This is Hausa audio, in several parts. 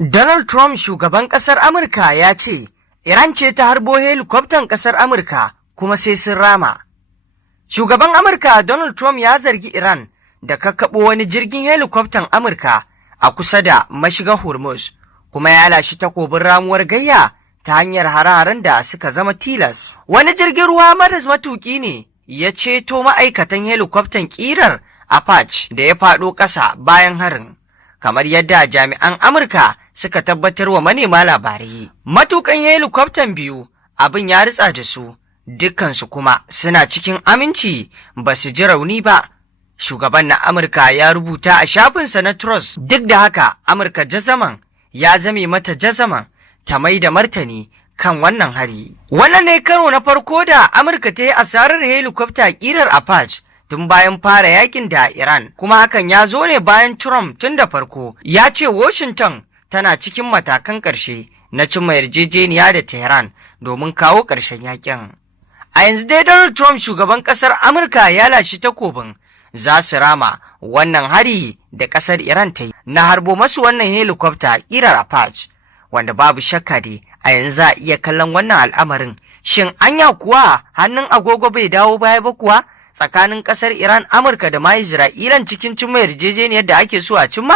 Donald Trump shugaban ƙasar Amurka ya ce, Iran ce ta harbo helikwaftan ƙasar Amurka kuma sai sun rama. Shugaban Amurka Donald Trump ya zargi Iran da kakkaɓo wani jirgin helikwaftan Amurka a kusa da mashigar Hormuz, kuma ya lashi takobin ramuwar gayya ta hanyar hare-haren da suka zama tilas. Wani jirgin ruwa maras matuƙi ne ya ceto ma'aikatan helikwaftan ƙirar Apache da ya faɗo ƙasa bayan harin, kamar yadda jami'an Amurka suka tabbatar wa manema labarai. Matukan helikwaftan biyu abin ya ritsa da su, dukkansu kuma suna cikin aminci ba su ji rauni ba. Shugaban na Amurka ya rubuta a shafinsa na Trust, duk da haka Amurka jazaman ya zame mata jazaman ta mai da martani kan wannan hari. Wannan ne karo na farko da Amurka ta yi asarar helikwafta ƙirar Apache tun bayan fara yakin da Iran, kuma hakan ya zo ne bayan Trump tun da farko ya ce Washington tana cikin matakan ƙarshe na cimma yarjejeniya da Tehran domin kawo ƙarshen yakin. A yanzu dai Donald Trump shugaban ƙasar Amurka ya lashi takobin za su rama wannan hari da ƙasar Iran ta yi na harbo masu wannan helikwafta ƙirar Apache, wanda babu shakka dai a yanzu za a iya kallon wannan al'amarin. Shin anya kuwa hannun agogo bai dawo baya ba kuwa tsakanin ƙasar Iran, Amurka da ma Isra'ilan cikin cimma yarjejeniyar da ake so a cimma?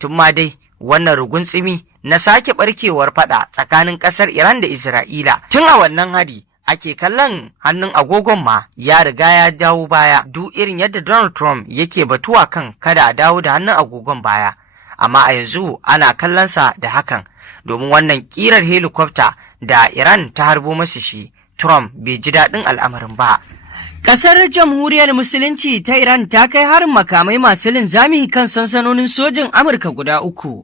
Tun ma dai wannan ruguntsumi na sake barkewar fada tsakanin ƙasar Iran da Isra'ila tun a wannan hari ake kallon hannun agogon ma ya riga ya dawo baya, duk irin yadda Donald Trump yake batuwa kan kada a dawo da hannun agogon baya, amma a yanzu ana kallonsa da hakan domin wannan ƙirar helikwafta da Iran ta harbo masu shi, Trump bai ji daɗin al'amarin ba. Ƙasar Jamhuriyar Musulunci ta Iran ta kai harin makamai masu linzami kan sansanonin sojin Amurka guda 3.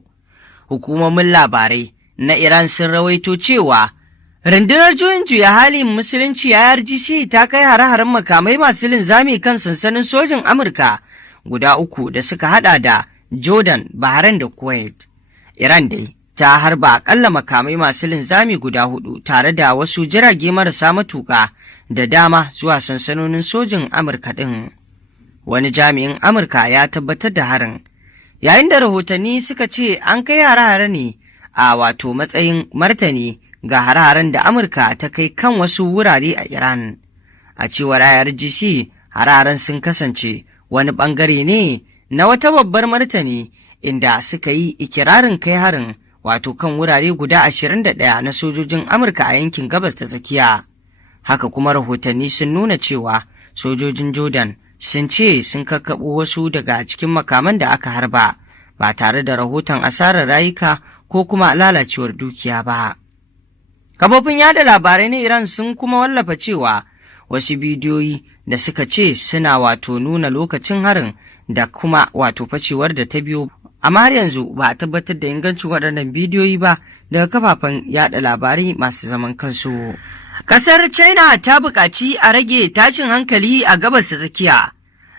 Hukumomin labarai na Iran sun rawaito cewa rundunar juyin juya halin Musulunci IRGC ta kai hare-haren makamai masu linzami kan sansanin sojin Amurka guda 3 da suka hada da Jordan, Bahrain da Kuwait. Iran dai ta harba akalla makamai masu linzami guda 4 tare da wasu jirage marasa matuƙa da dama zuwa sansanonin sojin Amurka ɗin. Wani jami'in Amurka ya tabbatar da harin, yayin da rahotanni suka ce an kai hare-hare ne a wato matsayin martani ga hare-haren da Amurka ta kai kan wasu wurare a Iran. A cewar IRGC, hare-haren sun kasance wani ɓangare ne na wata babbar martani inda suka yi ikirarin kai harin wato kan wurare guda 21 na sojojin Amurka a yankin gabas ta tsakiya. Haka kuma rahotanni sun nuna cewa sojojin Jordan sun ce sun kakkaɓo wasu daga cikin makaman da aka harba ba tare da rahoton asarar rayuka ko kuma lalacewar dukiya ba. Kafofin yada labarai na Iran sun kuma wallafa cewa wasu bidiyoyi da suka ce suna wato nuna lokacin harin da kuma wato facewar da ta biyo, amma har yanzu ba a tabbatar da ingancin waɗannan bidiyoyi ba daga kafafen yada labarai masu zaman kansu. Ƙasar China ta buƙaci a rage tashin hankali a gabas ta tsakiya.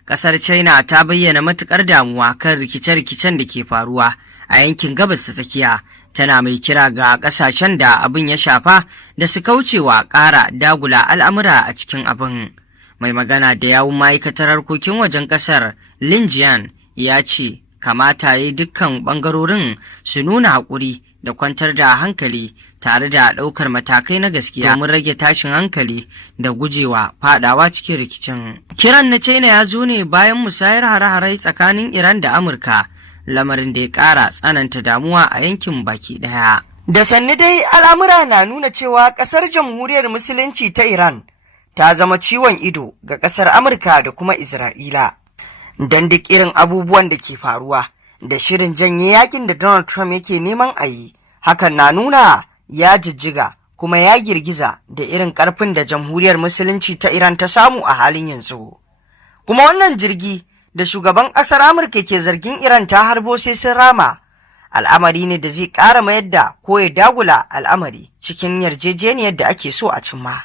Ƙasar China ta bayyana matuƙar damuwa kan rikice-rikicen da ke faruwa a yankin gabas ta tsakiya, tana mai kira ga ƙasashen da abin ya shafa da su kaucewa ƙara dagula al'amura a cikin abin. Mai magana da yawun ma'aikatar harkokin wajen ƙasar Lin Jian ya ce kamata ya yi dukkan ɓangarorin su nuna haƙuri da kwantar da hankali tare da ɗaukar matakai na gaskiya domin rage tashin hankali da gujewa fadawa cikin rikicin. Kiran na China ya zo ne bayan musayar hare-hare tsakanin Iran da Amurka, lamarin da ya ƙara tsananta damuwa a yankin baki ɗaya. Da sannu dai al'amura na nuna cewa ƙasar Jamhuriyar Musulunci ta Iran ta zama ciwon ido ga ƙasar Amurka da kuma Isra'ila. Don duk irin abubuwan da ke faruwa da shirin janye yakin da Donald Trump yake neman a yi, hakan na nuna ya jijjiga kuma ya girgiza da irin ƙarfin da Jamhuriyar Musulunci ta Iran ta samu a halin yanzu. Kuma wannan jirgi da shugaban ƙasar Amurka ke zargin Iran ta harbo sai sun rama, al'amari ne da zai ƙara mayar da ko ya dagula al'amari cikin yarjejeniyar da ake so a cimma.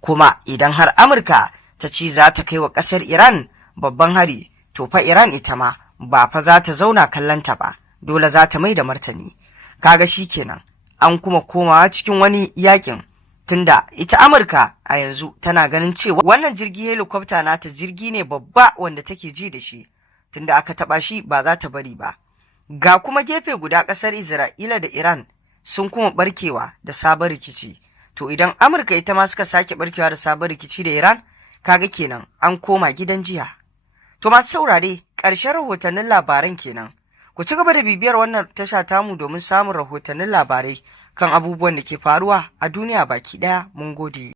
Kuma idan har Amurka ta ce za ta kai wa ƙasar Iran babban hari, to fa Iran ita ma ba fa za ta zauna kallonta ba, dole za ta mai da martani. Kaga shi kenan an kuma komawa cikin wani yakin, tunda ita Amurka a yanzu tana ganin cewa wannan jirgi helikwafta nata jirgi ne babba wanda take ji da shi, tunda aka taba shi ba za ta bari ba. Ga kuma gefe guda ƙasar Isra'ila da Iran sun kuma barkewa da sabon rikici. To idan Amurka ita ma suka sake barkewa da sabon rikici da Iran, kaga kenan an koma gidan jiya. To masu saurare, ƙarshen rahotannin labaran kenan. Ku ci gaba da bibiyar wannan tasha tamu domin samun rahotannin labarai kan abubuwan da ke faruwa a duniya baki ɗaya. Mun gode.